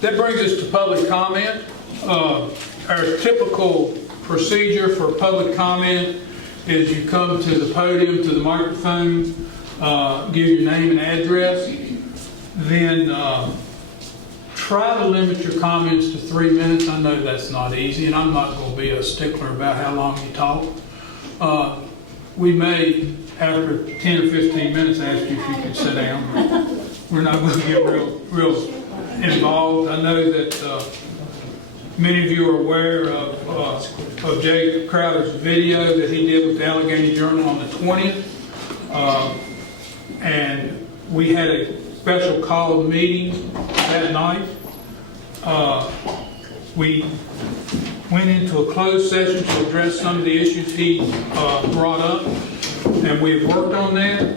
That brings us to public comment. Our typical procedure for public comment is you come to the podium, to the microphone, give your name and address, then try to limit your comments to 3 minutes. I know that's not easy, and I'm not going to be a stickler about how long you talk. We may, after 10 or 15 minutes, ask you if you could sit down. We're not going to get real involved. I know that many of you are aware of Jay Crowder's video that he did with the Allegheny Journal on the 20th. And we had a special called meeting that night. We went into a closed session to address some of the issues he brought up, and we've worked on that.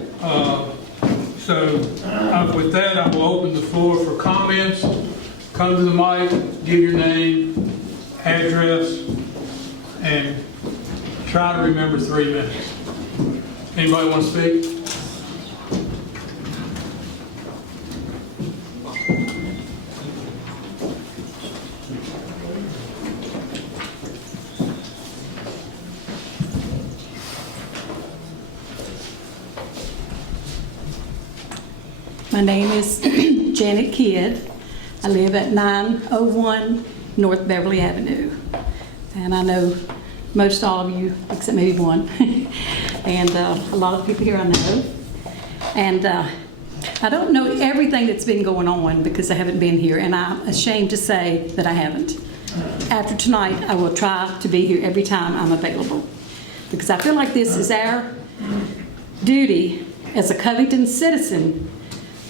So with that, I will open the floor for comments. Come to the mic, give your name, address, and try to remember 3 minutes. Anybody want to speak? My name is Janet Kidd. I live at 901 North Beverly Avenue. And I know most all of you, except maybe one. And a lot of people here I know. And I don't know everything that's been going on because I haven't been here. And I'm ashamed to say that I haven't. After tonight, I will try to be here every time I'm available. Because I feel like this is our duty as a Covington citizen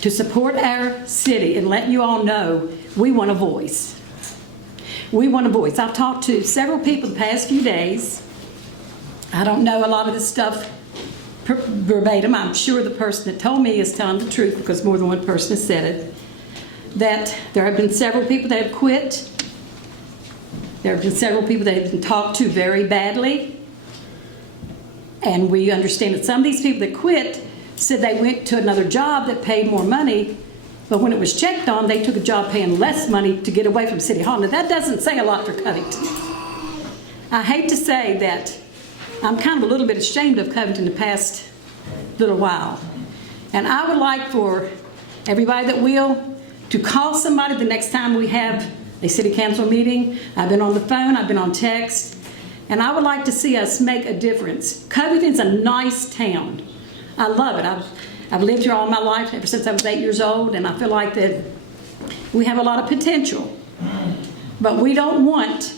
to support our city and let you all know we want a voice. We want a voice. I've talked to several people the past few days. I don't know a lot of this stuff verbatim. I'm sure the person that told me is telling the truth because more than one person has said it. That there have been several people that have quit. There have been several people that have been talked to very badly. And we understand that some of these people that quit said they went to another job that paid more money, but when it was checked on, they took a job paying less money to get away from City Hall. Now, that doesn't say a lot for Covington. I hate to say that I'm kind of a little bit ashamed of Covington the past little while. And I would like for everybody that will to call somebody the next time we have a city council meeting. I've been on the phone, I've been on text, and I would like to see us make a difference. Covington's a nice town. I love it. I've lived here all my life, ever since I was 8 years old, and I feel like that we have a lot of potential. But we don't want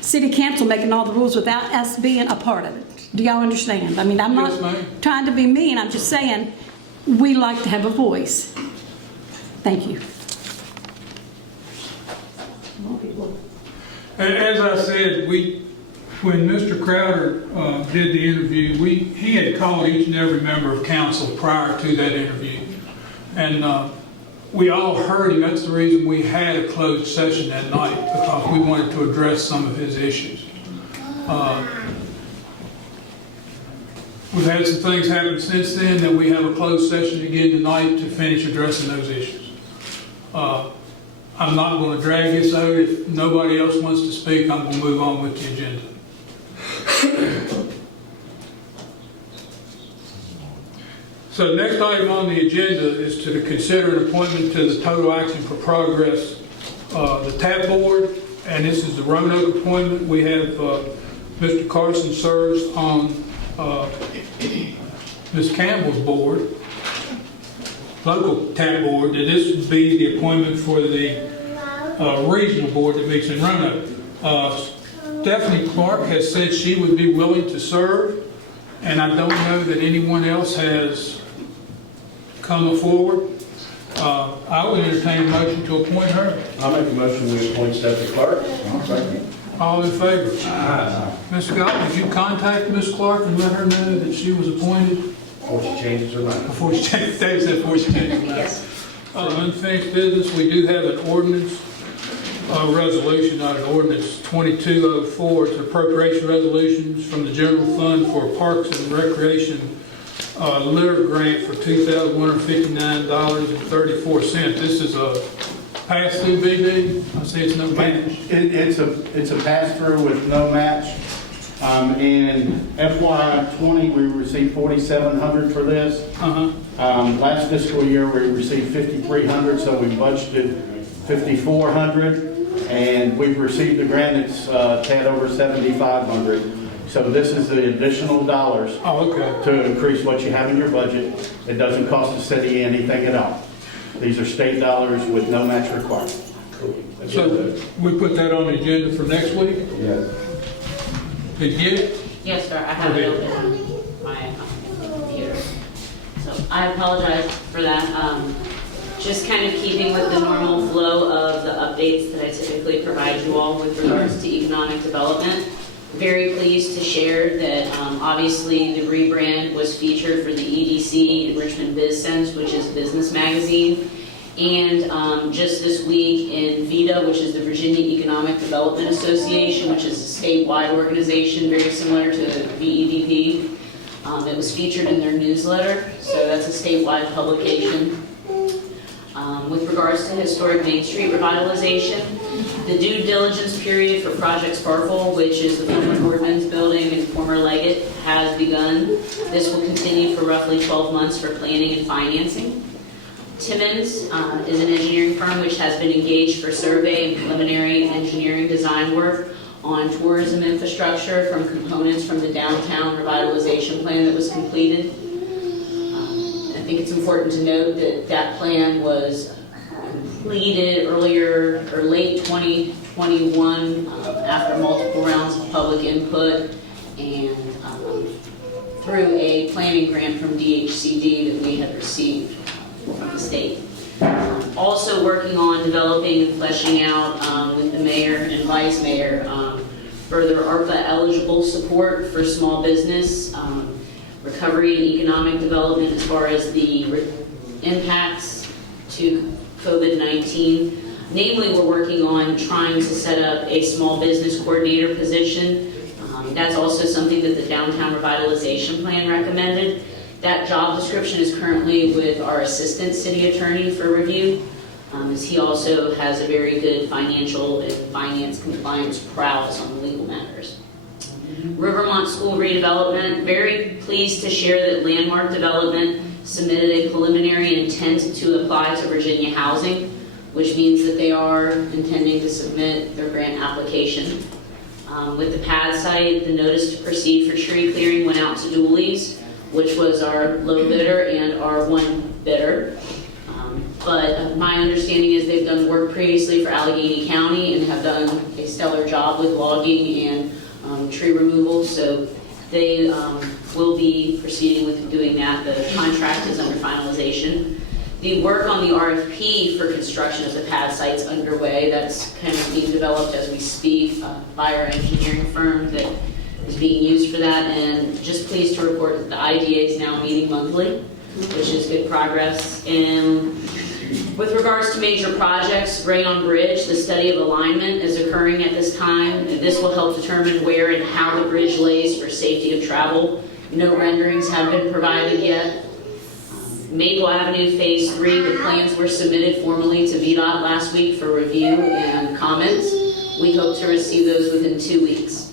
city council making all the rules without us being a part of it. Do y'all understand? I mean, I'm not trying to be mean. I'm just saying we like to have a voice. Thank you. As I said, when Mr. Crowder did the interview, he had called each and every member of council prior to that interview. And we all heard him. That's the reason we had a closed session that night, because we wanted to address some of his issues. We've had some things happen since then that we have a closed session again tonight to finish addressing those issues. I'm not going to drag this out. If nobody else wants to speak, I'm going to move on with the agenda. So the next item on the agenda is to consider an appointment to the Total Action for Progress, the TAP board, and this is the Roanoke appointment. We have Mr. Carson serves on Ms. Campbell's board, local TAP board, and this would be the appointment for the regional board that meets in Roanoke. Stephanie Clark has said she would be willing to serve, and I don't know that anyone else has come forward. I would entertain a motion to appoint her. I'll make a motion we appoint Stephanie Clark. I'll second. All in favor? Aye. Ms. Scott, did you contact Ms. Clark and let her know that she was appointed? Before she changes her mind. Before she changes her mind. Yes. Unfinished business, we do have an ordinance resolution, not an ordinance, 2204. It's appropriation resolutions from the general fund for Parks and Recreation litter grant for $2,159.34. This is a pass-through BD? I see it's no match. It's a pass-through with no match. In FY '20, we received $4,700 for this. Last fiscal year, we received $5,300, so we budgeted $5,400, and we've received the grant. It's a tad over $7,500. So this is the additional dollars Oh, okay. to increase what you have in your budget. It doesn't cost the city anything at all. These are state dollars with no match required. So we put that on the agenda for next week? Yes. Did you get it? Yes, sir, I have it open on my computer. So I apologize for that. Just kind of keeping with the normal flow of the updates that I typically provide you all with regards to economic development. Very pleased to share that obviously the rebrand was featured for the EDC Richmond Biz Sense, which is a business magazine. And just this week in VITA, which is the Virginia Economic Development Association, which is a statewide organization very similar to VEDP. It was featured in their newsletter, so that's a statewide publication. With regards to historic Main Street revitalization, the due diligence period for Project Sparkle, which is the former Boardman's Building and former Leggett, has begun. This will continue for roughly 12 months for planning and financing. Timmons is an engineering firm which has been engaged for survey and preliminary engineering design work on tourism infrastructure from components from the downtown revitalization plan that was completed. I think it's important to note that that plan was completed earlier or late 2021 after multiple rounds of public input and through a planning grant from DHCD that we had received from the state. Also working on developing and fleshing out with the mayor and vice mayor further ARPA eligible support for small business, recovery and economic development as far as the impacts to COVID-19. Namely, we're working on trying to set up a small business coordinator position. That's also something that the downtown revitalization plan recommended. That job description is currently with our assistant city attorney for review, as he also has a very good financial and finance compliance prowess on the legal matters. Rivermont School redevelopment, very pleased to share that Landmark Development submitted a preliminary intent to apply to Virginia Housing, which means that they are intending to submit their grant application. With the pad site, the notice to proceed for tree clearing went out to Dooley's, which was our low bidder and our one bidder. But my understanding is they've done work previously for Allegheny County and have done a stellar job with logging and tree removal, so they will be proceeding with doing that. The contract is under finalization. The work on the RFP for construction of the pad site's underway. That's kind of being developed as we speak by our engineering firm that is being used for that, and just pleased to report that the IDA is now meeting monthly, which is good progress. And with regards to major projects, Rayon Bridge, the study of alignment is occurring at this time, and this will help determine where and how the bridge lays for safety of travel. No renderings have been provided yet. Maple Avenue Phase 3, the plans were submitted formally to VDOT last week for review and comments. We hope to receive those within 2 weeks.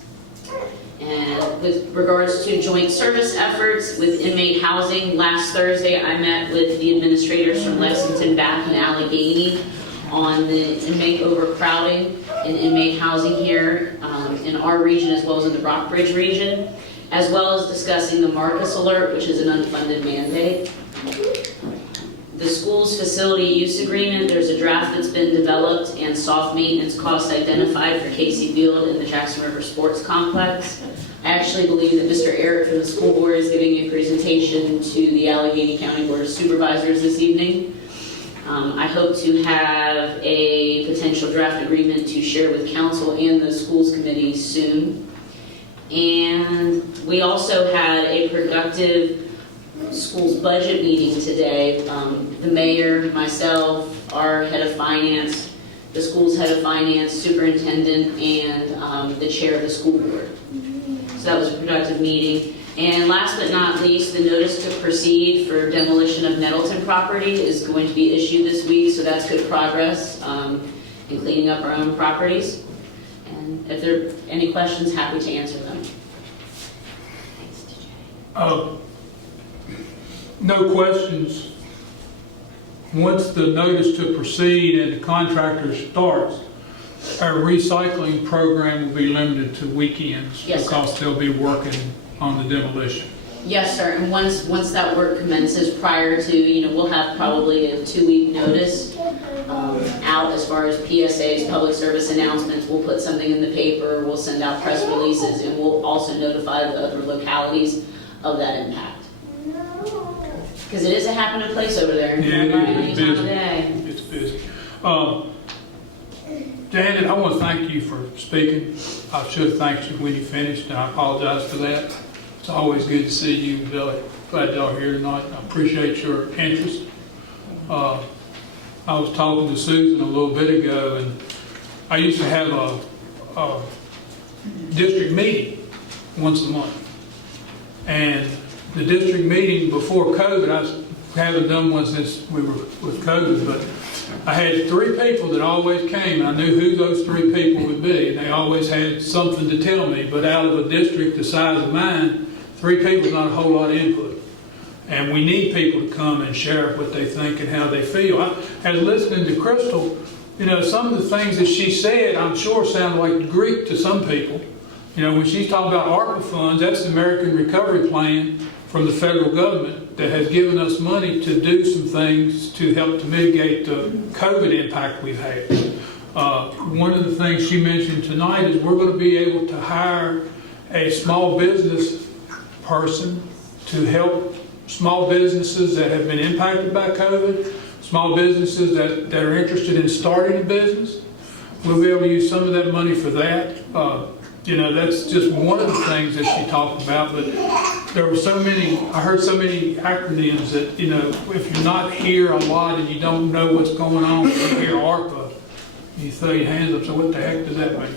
And with regards to joint service efforts with inmate housing, last Thursday I met with the administrators from Lexington, Bath, and Allegheny on the inmate overcrowding and inmate housing here in our region as well as in the Rockbridge region, as well as discussing the Marcus Alert, which is an unfunded mandate. The school's facility use agreement, there's a draft that's been developed and soft maintenance costs identified for Casey Field and the Jackson River Sports Complex. I actually believe that Mr. Eric from the school board is giving a presentation to the Allegheny County Board of Supervisors this evening. I hope to have a potential draft agreement to share with council and the schools committee soon. And we also had a productive school's budget meeting today. The mayor, myself, our head of finance, the school's head of finance, superintendent, and the chair of the school board. So that was a productive meeting. And last but not least, the notice to proceed for demolition of Nettleton property is going to be issued this week, so that's good progress in cleaning up our own properties. And if there are any questions, happy to answer them. No questions. Once the notice to proceed and the contractor starts, our recycling program will be limited to weekends. Yes, sir. Because they'll be working on the demolition. Yes, sir, and once that work commences prior to, we'll have probably a 2-week notice out as far as PSAs, public service announcements. We'll put something in the paper, we'll send out press releases, and we'll also notify the other localities of that impact. Because it is a happening place over there. Yeah, Any it's time of busy. day. It's busy. Janet, I want to thank you for speaking. I should have thanked you when you finished, and I apologize for that. It's always good to see you. Really glad y'all are here tonight. I appreciate your interest. I was talking to Susan a little bit ago, and I used to have a district meeting once a month. And the district meeting before COVID, I haven't done one since we were with COVID, but I had 3 people that always came. I knew who those 3 people would be, and they always had something to tell me. But out of a district the size of mine, 3 people is not a whole lot of input. And we need people to come and share what they think and how they feel. As listening to Crystal, some of the things that she said, I'm sure sound like Greek to some people. When she's talking about ARPA funds, that's the American Recovery Plan from the federal government that has given us money to do some things to help to mitigate the COVID impact we've had. One of the things she mentioned tonight is we're going to be able to hire a small business person to help small businesses that have been impacted by COVID, small businesses that are interested in starting a business. We'll be able to use some of that money for that. That's just one of the things that she talked about, but there were I heard so many acronyms that, if you're not here a lot and you don't know what's going on, when you hear ARPA, you throw your hands up, so what the heck does that mean?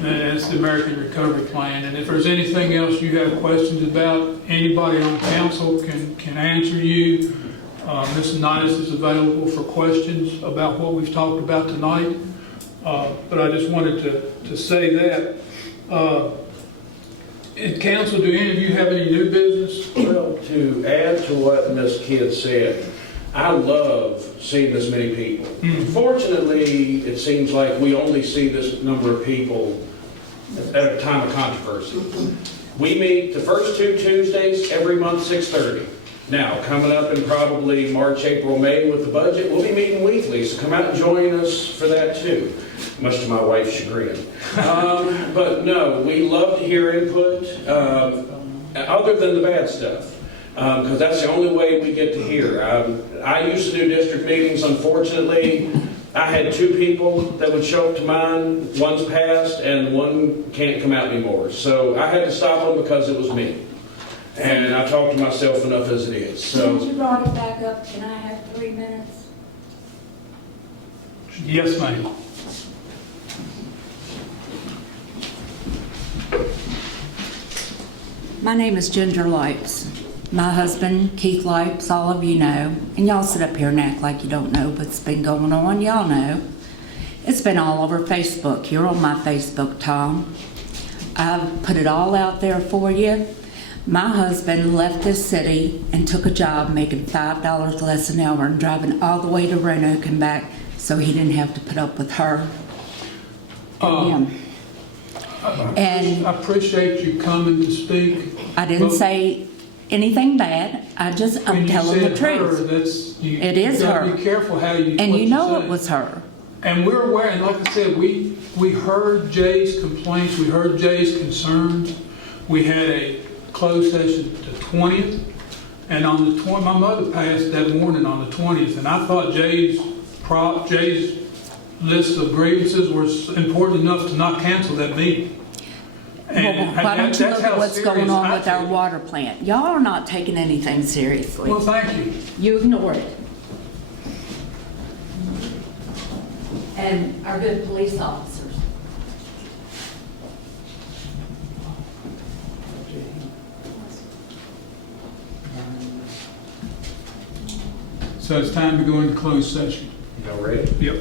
And it's the American Recovery Plan. And if there's anything else you have questions about, anybody on council can answer you. Ms. Nice is available for questions about what we've talked about tonight. But I just wanted to say that. In council, do any of you have any new business? Well, to add to what Ms. Kidd said, I love seeing this many people. Fortunately, it seems like we only see this number of people at a time of controversy. We meet the first 2 Tuesdays every month, 6:30. Now, coming up in probably March, April, May with the budget, we'll be meeting weekly, so come out and join us for that too, much to my wife's chagrin. But no, we love to hear input, other than the bad stuff, because that's the only way we get to hear. I used to do district meetings. Unfortunately, I had 2 people that would show up to mine. One's passed and one can't come out anymore. So I had to stop them because it was me. And I talk to myself enough as it is. Since So you brought it back up, can I have 3 minutes? Yes, ma'am. My name is Ginger Lipes. My husband, Keith Lipes, all of you know, and y'all sit up here and act like you don't know what's been going on. Y'all know. It's been all over Facebook. You're on my Facebook, Tom. I've put it all out there for you. My husband left this city and took a job making $5 less an hour and driving all the way to Roanoke and back so he didn't have to put up with her and him. And I appreciate you coming to speak. I didn't But say anything bad. I'm telling the truth. It is you gotta her. Be careful how you. And what you know say. it was her. And we're aware. And like I said, we heard Jay's complaints. We heard Jay's concerns. We had a closed session the 20th, and on the 20th, my mother passed that morning on the 20th, and I thought Jay's list of grievances was important enough to not cancel that meeting. Well, why don't you that's look how at what's going serious on I with our take it. water plant? Y'all are not taking anything seriously. Well, thank you. You ignore it. And our good police officers. So it's time to go into closed session. Y'all ready? Yep.